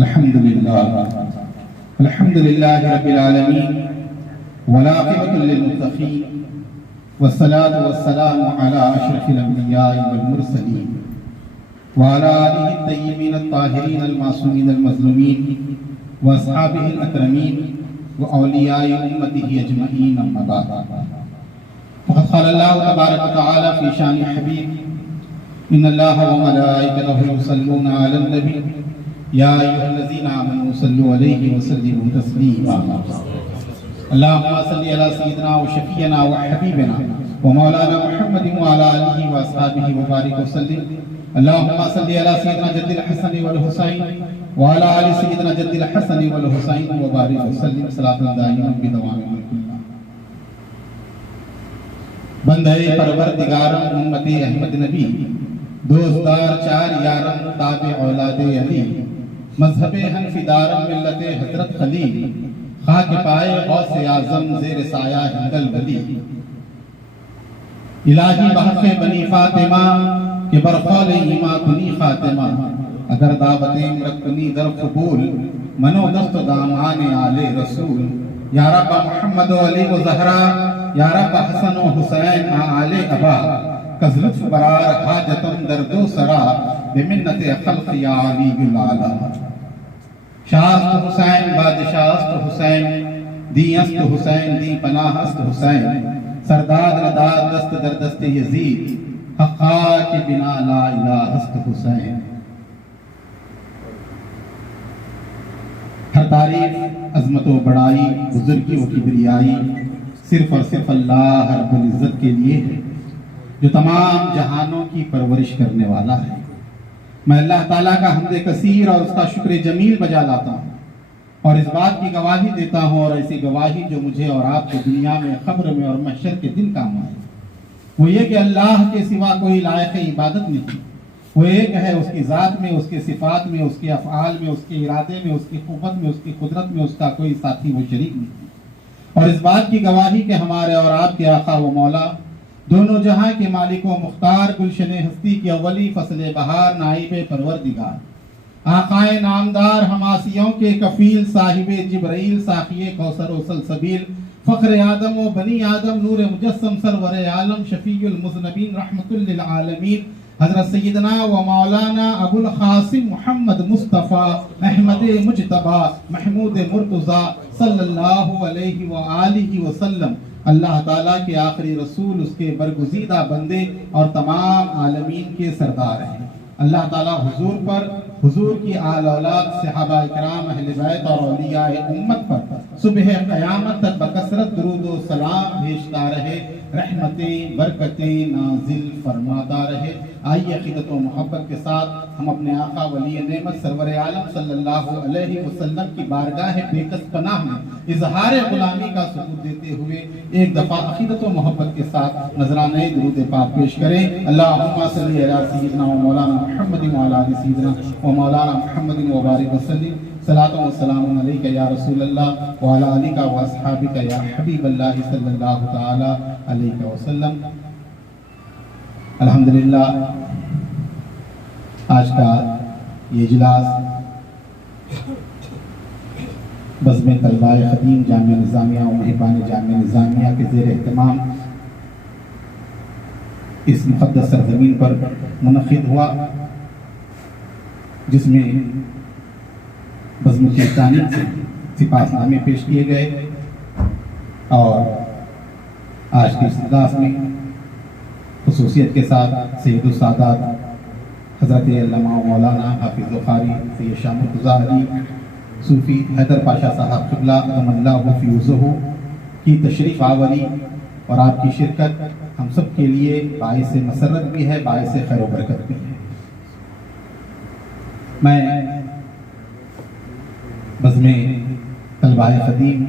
الحمد لله رب العالمين والعاقبة للمتقين والصلاة والسلام على أشرف الأنبياء والمرسلين وعلى آله الطيبين الطاهرين المعصومين المظلومين وأصحابه الأكرمين وأولياء أمته أجمعين، أما بعد، فقد قال الله تبارك وتعالى في شان الحبيب: إن الله وملائكته يصلون على النبي يا أيها الذين آمنوا صلوا عليه وسلموا تسليما. اللهم صل على سيدنا وشفيعنا وحبيبنا ومولانا محمد وعلى آله وأصحابه وبارك وسلم. اللهم صل على سيدنا جد الحسن والحسين وعلى آل سيدنا جد الحسن والحسين وبارك وسلم صلاة دائمة بدوام ملك الله. بندے پروردگارم امت احمد نبی، دوستدار چار یارم تابع اولاد علی، مذہب حنفی دارم ملت حضرت خلیل، خاک پائے غوث اعظم زیر سایہ ہندل ولی. الہی بحق بنی فاطمہ کہ برخول ایما کنی خاتمہ، اگر دعوتیں مرکنی در قبول، منو دست دامان آل رسول. یا رب محمد و علی و زہرا، یا رب حسن و حسین آل ابا، کز لطف برار حاجتم درد و سرا، بمنت خلق یا علی العلا. شاست حسین بادشاہست حسین، دی است حسین دی پناہست حسین، سرداد نداد دست در دست یزید، حقا کے بنا لا الہ است حسین. ہر تعریف عظمت و بڑائی، بزرگی و کبریائی صرف اور صرف اللہ رب العزت کے لیے ہے، جو تمام جہانوں کی پرورش کرنے والا ہے. میں اللہ تعالیٰ کا حمد کثیر اور اس کا شکر جمیل بجا لاتا ہوں، اور اس بات کی گواہی دیتا ہوں، اور ایسی گواہی جو مجھے اور آپ کو دنیا میں، قبر میں اور محشر کے دن کام آئے، وہ یہ کہ اللہ کے سوا کوئی لائق عبادت نہیں. وہ ایک ہے، اس کی ذات میں، اس کے صفات میں، اس کے افعال میں، اس کے ارادے میں، اس کی قوت میں، اس کی قدرت میں اس کا کوئی ساتھی و شریک نہیں. اور اس بات کی گواہی کہ ہمارے اور آپ کے آقا و مولا، دونوں جہاں کے مالک و مختار، گلشن ہستی کی اولی فصل بہار، نائب پروردگار، آقائے نامدار، حماسیوں کے کفیل، صاحب جبرائیل، ساقی کوثر و سلسبیل، فخر آدم و بنی آدم، نور مجسم، سرور عالم، شفیع المذنبین، رحمت للعالمین، حضرت سیدنا و مولانا ابو القاسم محمد مصطفیٰ احمد مجتبیٰ محمود مرتضیٰ صلی اللہ علیہ وآلہ وسلم، اللہ تعالیٰ کے آخری رسول، اس کے برگزیدہ بندے اور تمام عالمین کے سردار ہیں. اللہ تعالیٰ حضور پر، حضور کی آل اولاد، صحابہ اکرام، اہل بیت اور اولیاء امت پر صبح قیامت تک بکثرت درود و سلام بھیجتا رہے، رحمتیں برکتیں نازل فرماتا رہے. آئیے عقیدت و محبت کے ساتھ ہم اپنے آقا ولی نعمت سرور عالم صلی اللہ علیہ وسلم کی بارگاہ بےکس پناہ میں اظہار غلامی کا ثبوت دیتے ہوئے ایک دفعہ عقیدت و محبت کے ساتھ نذرانہ درود پاک پیش کریں. اللہم صلی علی سیدنا و مولانا محمد وعلی آل سیدنا و مولانا محمد وبارک وسلم. صلاۃ و سلام علیک یا رسول اللہ وعلی آلک و اصحابک یا حبیب اللہ صلی اللہ تعالی علیہ وسلم. الحمدللہ آج کا یہ اجلاس بزم طلباء خدیم جامعہ نظامیہ و محبان جامعہ نظامیہ کے زیر اہتمام اس مقدس سرزمین پر منعقد ہوا، جس میں بزم کی جانب سے سپاس نامے پیش کیے گئے، اور آج کے اس اجلاس میں خصوصیت کے ساتھ سید السادات حضرت علامہ مولانا حافظ القاری سید شاہ مرتضیٰ علی صوفی حیدر پاشا صاحب قبلہ ادم اللہ فیوزہ کی تشریف آوری اور آپ کی شرکت ہم سب کے لیے باعث مسرت بھی ہے، باعث خیر و برکت بھی ہے. میں بزم طلباء خدیم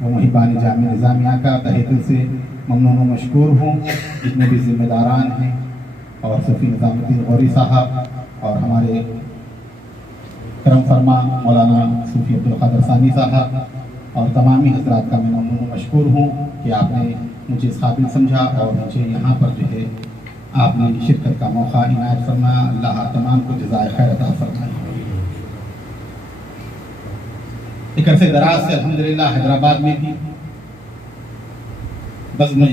و محبان جامعہ نظامیہ کا تہہ دل سے ممنون و مشکور ہوں. جتنے بھی ذمہ داران ہیں اور صوفی نظام الدین غوری صاحب اور ہمارے کرم فرما مولانا صوفی عبدالقادر ثانی صاحب اور تمامی حضرات کا میں ممنون و مشکور ہوں کہ آپ نے مجھے اس قابل سمجھا اور مجھے یہاں پر جو ہے آپ نے شرکت کا موقع عنایت فرمایا. اللہ تمام کو جزائے خیر عطا فرمائے. ایک عرصے دراز سے الحمدللہ حیدرآباد میں بھی بزم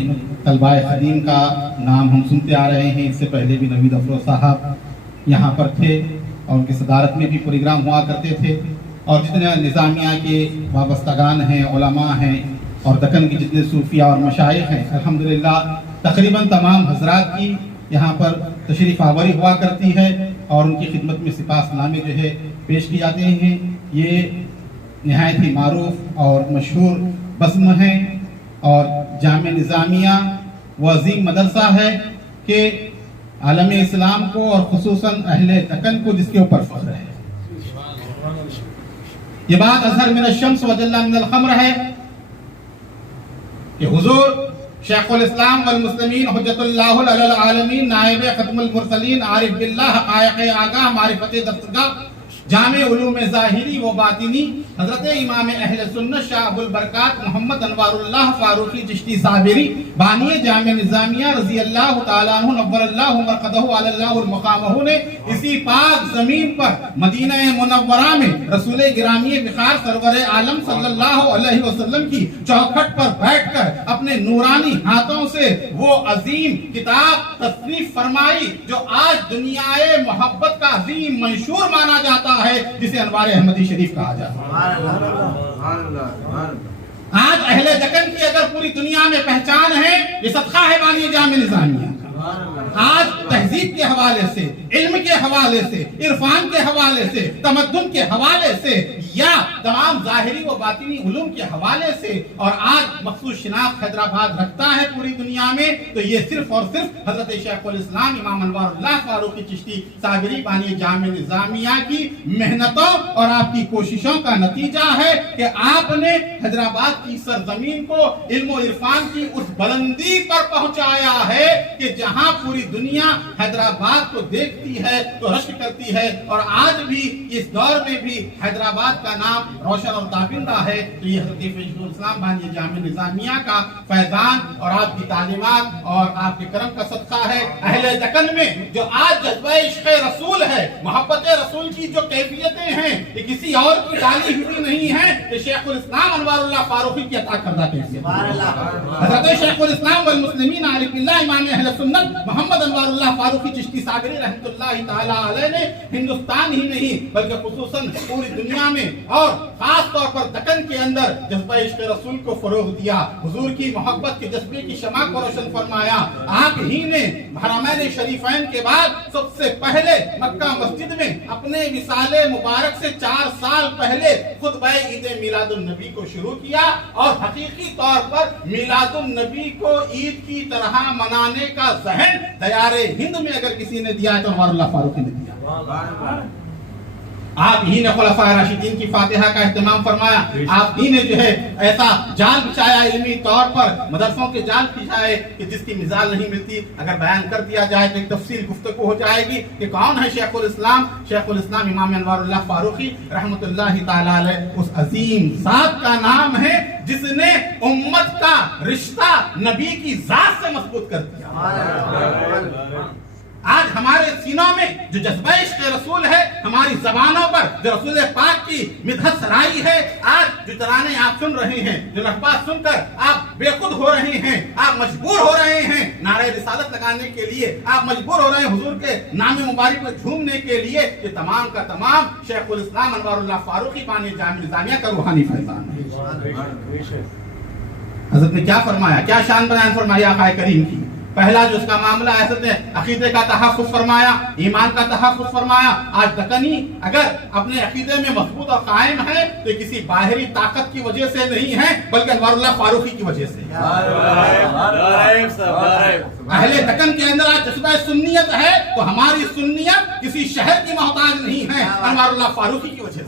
طلبہ قدیم کا نام ہم سنتے آ رہے ہیں. اس سے پہلے بھی نوید افروز صاحب یہاں پر تھے اور ان کی صدارت میں بھی پروگرام ہوا کرتے تھے. اور جتنے نظامیہ کے وابستگان ہیں، علماء ہیں، اور دکن کی جتنے صوفیہ اور مشائخ ہیں، الحمدللہ تقریباً تمام حضرات کی یہاں پر تشریف آوری ہوا کرتی ہے اور ان کی خدمت میں سپاس نامے جو ہے پیش کی جاتے ہیں. یہ نہایت ہی معروف اور مشہور بزم ہے اور جامع نظامیہ وہ عظیم مدرسہ ہے کہ عالم اسلام کو اور خصوصاً اہل دکن کو جس کے اوپر فخر ہے. یہ بات اظہر من الشمس وجل من القمر ہے کہ حضور شیخ الاسلام والمسلمین حجت اللہ علی العالمین نائب ختم المرسلین عارف باللہ حقائق آگاہ معرفت دستگاہ جامع علوم ظاہری و باطنی حضرت امام اہل سنت شاہ ابو البرکات محمد انوار اللہ فاروقی چشتی صابری بانی جامع نظامیہ رضی اللہ تعالیٰ عنہ نور اللہ مرقدہ علی اللہ المقامہ نے اسی پاک زمین پر مدینہ منورہ میں رسول گرامی بخار سرور عالم صلی اللہ علیہ وسلم کی چوکھٹ پر بیٹھ کر اپنے نورانی ہاتھوں سے وہ عظیم کتاب تصنیف فرمائی جو آج دنیائے محبت کا عظیم منشور مانا جاتا ہے، جسے انوار احمدی شریف کہا جاتا ہے. آج اہل دکن کی اگر پوری دنیا میں پہچان ہے یہ صدقہ ہے بانی جامع نظامیہ کا. آج تہذیب کے حوالے سے، علم کے حوالے سے، عرفان کے حوالے سے، تمدن کے حوالے سے یا تمام ظاہری و باطنی علوم کے حوالے سے اور آج مخصوص شناخت حیدرآباد رکھتا ہے پوری دنیا میں، تو یہ صرف اور صرف حضرت شیخ الاسلام امام انوار اللہ فاروقی چشتی صابری بانی جامع نظامیہ کی محنتوں اور آپ کی کوششوں کا نتیجہ ہے کہ آپ نے حیدرآباد کی سرزمین کو علم و عرفان کی اس بلندی پر پہنچایا ہے کہ جہاں پوری دنیا حیدرآباد کو دیکھتی ہے تو رشک کرتی ہے. اور آج بھی اس دور میں بھی حیدرآباد کا نام روشن اور تابندہ ہے. تو یہ حضرت شیخ الاسلام بانی جامع نظامیہ کا فیضان اور آپ کی تعلیمات اور آپ کے کرم کا صدقہ ہے. اہل دکن میں جو آج جذبہ عشق رسول ہے، محبت رسول کی جو کیفیتیں ہیں یہ کسی اور کی ڈالی ہوئی نہیں ہیں، یہ شیخ الاسلام انوار اللہ فاروقی کی عطا کردہ کیفیت ہے. حضرت شیخ الاسلام والمسلمین عارف باللہ امام اہل سنت محمد انوار اللہ فاروقی چشتی صابری رحمۃ اللہ تعالی علیہ نے ہندوستان ہی نہیں بلکہ خصوصاً پوری دنیا میں اور خاص طور پر دکن کے اندر جذبہ عشق رسول کو فروغ دیا. حضور کی محبت کے جذبے کی شمع کو روشن فرمایا. آپ ہی نے حرمین شریفین کے بعد سب سے پہلے مکہ مسجد میں اپنے وصال مبارک سے 4 سال پہلے خطبہ عید میلاد النبی کو شروع کیا اور حقیقی طور پر میلاد النبی کو عید کی طرح منانے کا ذہن دیار ہند میں اگر کسی نے دیا ہے تو انوار اللہ فاروقی نے دیا. آپ ہی نے خلفائے راشدین کی فاتحہ کا اہتمام فرمایا. آپ ہی نے جو ہے ایسا جال بچھایا علمی طور پر، مدرسوں کے جال بچھائے کہ جس کی مثال نہیں ملتی. اگر بیان کر دیا جائے تو ایک تفصیل گفتگو ہو جائے گی کہ کون ہے شیخ الاسلام. شیخ الاسلام امام انوار اللہ فاروقی رحمۃ اللہ تعالی علیہ اس عظیم ذات کا نام ہے جس نے امت کا رشتہ نبی کی ذات سے مضبوط کر دیا. آج ہمارے سینوں میں جو جذبہ عشق رسول ہے، ہماری زبانوں پر جو رسول پاک کی مدحت سرائی ہے، آج جو ترانے آپ سن رہے ہیں، جو لفظات سن کر آپ بے خود ہو رہے ہیں، آپ مجبور ہو رہے ہیں نعرہ رسالت لگانے کے لیے، آپ مجبور ہو رہے ہیں حضور کے نام مبارک پر جھومنے کے لیے، یہ تمام کا تمام شیخ الاسلام انوار اللہ فاروقی بانی جامع نظامیہ کا روحانی فیضان ہے. حضرت نے کیا فرمایا، کیا شان بیان فرمائی آقا کریم کی. پہلا جو اس کا معاملہ ہے، حضرت نے عقیدے کا تحفظ فرمایا، ایمان کا تحفظ فرمایا. آج دکنی اگر اپنے عقیدے میں مضبوط اور قائم ہے تو کسی باہری طاقت کی وجہ سے نہیں ہے بلکہ انوار اللہ فاروقی کی وجہ سے. اہل دکن کے اندر آج جذبہ سنیت ہے تو ہماری سنیت کسی شہر کی محتاج نہیں ہے، انوار اللہ فاروقی کی وجہ سے.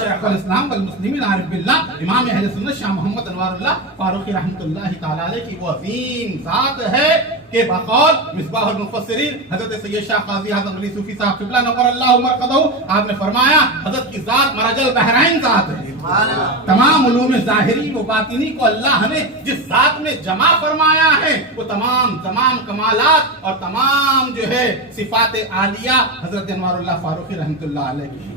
شیخ الاسلام والمسلمین عارف باللہ امام اہل سنت شاہ محمد انوار اللہ فاروقی رحمۃ اللہ تعالی علیہ کی وہ عظیم ذات ہے کہ بقول مصباح المفسرین حضرت سید شاہ قاضی اعظم علی صوفی صاحب قبلہ نور اللہ مرقدہ آپ نے فرمایا حضرت کی ذات مرج البحرین ذات ہے. تمام علوم ظاہری و باطنی کو اللہ نے جس ذات میں جمع فرمایا ہے وہ تمام کمالات اور تمام جو ہے صفات عالیہ حضرت انوار اللہ فاروقی رحمۃ اللہ علیہ کی.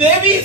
23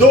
2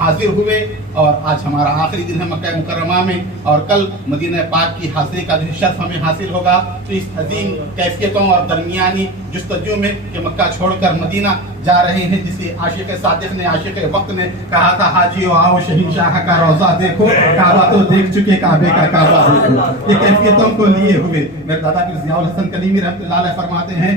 حاضر ہوئے اور آج ہمارا آخری دن ہے مکہ مکرمہ میں اور کل مدینہ پاک کی حاضری کا جو شرف ہمیں حاصل ہوگا. تو اس عظیم کیفیتوں اور درمیانی جستجو میں کہ مکہ چھوڑ کر مدینہ جا رہے ہیں، جسے عاشق صادق نے عاشق وقت نے کہا تھا حاجیو آؤ شہنشاہ کا روضہ دیکھو، کعبہ تو دیکھ چکے کعبے کا کعبہ دیکھو. یہ کیفیتوں کو لیے ہوئے میرے دادا پیر ضیاء الحسن کلیمی رحمۃ اللہ علیہ فرماتے ہیں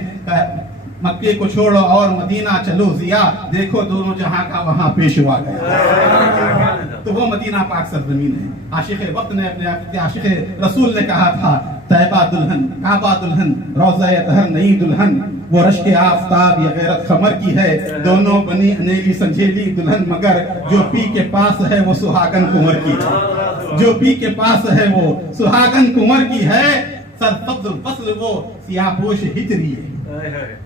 مکے کو چھوڑو اور مدینہ چلو ضیا، دیکھو دونوں جہاں کا وہاں پیشوا گیا. تو وہ مدینہ پاک سرزمین ہے. عاشق وقت نے اپنے عاشق رسول نے کہا تھا طیبہ دلہن، کعبہ دلہن، روضہ اطہر نئی دلہن، وہ رشک آفتاب یا غیرت خمر کی ہے، دونوں بنی انیلی سنجھیلی دلہن، مگر جو پی کے پاس ہے وہ سہاگن کنور کی ہے، جو پی کے پاس ہے وہ سہاگن کنور کی ہے. سرسبز الفصل وہ سیاہ پوش ہجری ہے،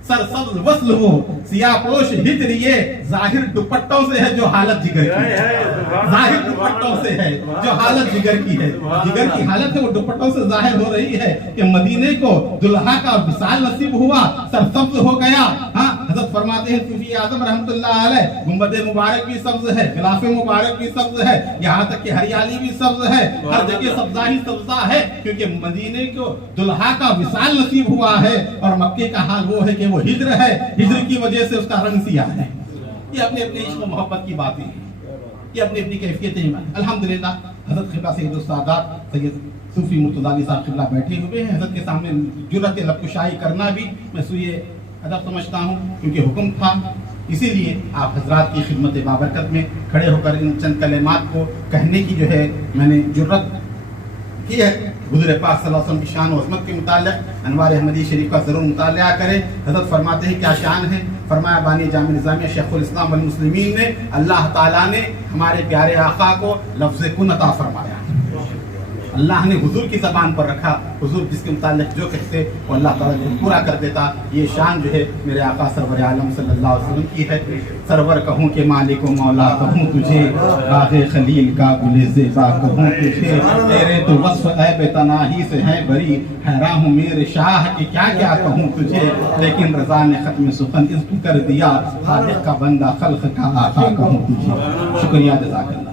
سرسبز وصل وہ سیاہ پوش ہجریے، ظاہر دوپٹوں سے ہے جو حالت جگر کی ہے، ظاہر دوپٹوں سے ہے جو حالت جگر کی ہے. جگر کی حالت ہے وہ دوپٹوں سے ظاہر ہو رہی ہے کہ مدینے کو دلہا کا وصال نصیب ہوا، سرسبز ہو گیا. ہاں حضرت فرماتے ہیں صوفی اعظم رحمۃ اللہ علیہ گنبد مبارک بھی سبز ہے، غلاف مبارک بھی سبز ہے، یہاں تک کہ ہریالی بھی سبز ہے، ہر جگہ سبزہ ہی سبزہ ہے، کیونکہ مدینے کو دلہا کا وصال نصیب ہوا ہے. اور مکے کا حال وہ ہے کہ وہ ہجر ہے، ہجر کی وجہ سے اس کا رنگ سیاہ ہے. یہ اپنے اپنے عشق و محبت کی باتیں ہیں، یہ اپنی اپنی کیفیتیں ہیں. الحمدللہ حضرت قبلہ سید السادات سید صوفی مرتضیٰ علی صاحب قبلہ بیٹھے ہوئے ہیں. حضرت کے سامنے جرأت لب کشائی کرنا بھی میں سوئے ادب سمجھتا ہوں، کیونکہ حکم تھا. اسی لیے آپ حضرات کی خدمت بابرکت میں کھڑے ہو کر ان چند کلمات کو کہنے کی جو ہے میں نے جرأت کی ہے. حضور پاک صلی اللہ علیہ وسلم کی شان و عظمت کے متعلق انوار احمدی شریف کا ضرور مطالعہ کریں. حضرت فرماتے ہیں کیا شان ہے؟ فرمایا بانی جامع نظامیہ شیخ الاسلام والمسلمین نے اللہ تعالیٰ نے ہمارے پیارے آقا کو لفظ کن عطا فرمایا. اللہ نے حضور کی زبان پر رکھا، حضور جس کے متعلق جو کہتے وہ اللہ تعالیٰ کو پورا کر دیتا. یہ شان جو ہے میرے آقا سرور عالم صلی اللہ علیہ وسلم کی ہے. سرور کہوں کہ مالک و مولا کہوں تجھے، باغ خلیل کا گل زیبا کہوں تجھے، تیرے تو وصف عیب تناہی سے ہیں بری، حیران ہوں میرے شاہ کہ کیا کیا کہوں تجھے، لیکن رضا نے ختم سخن اس کر دیا، خالق کا بندہ خلق کا آقا کہوں تجھے. شکریہ، جزاک اللہ.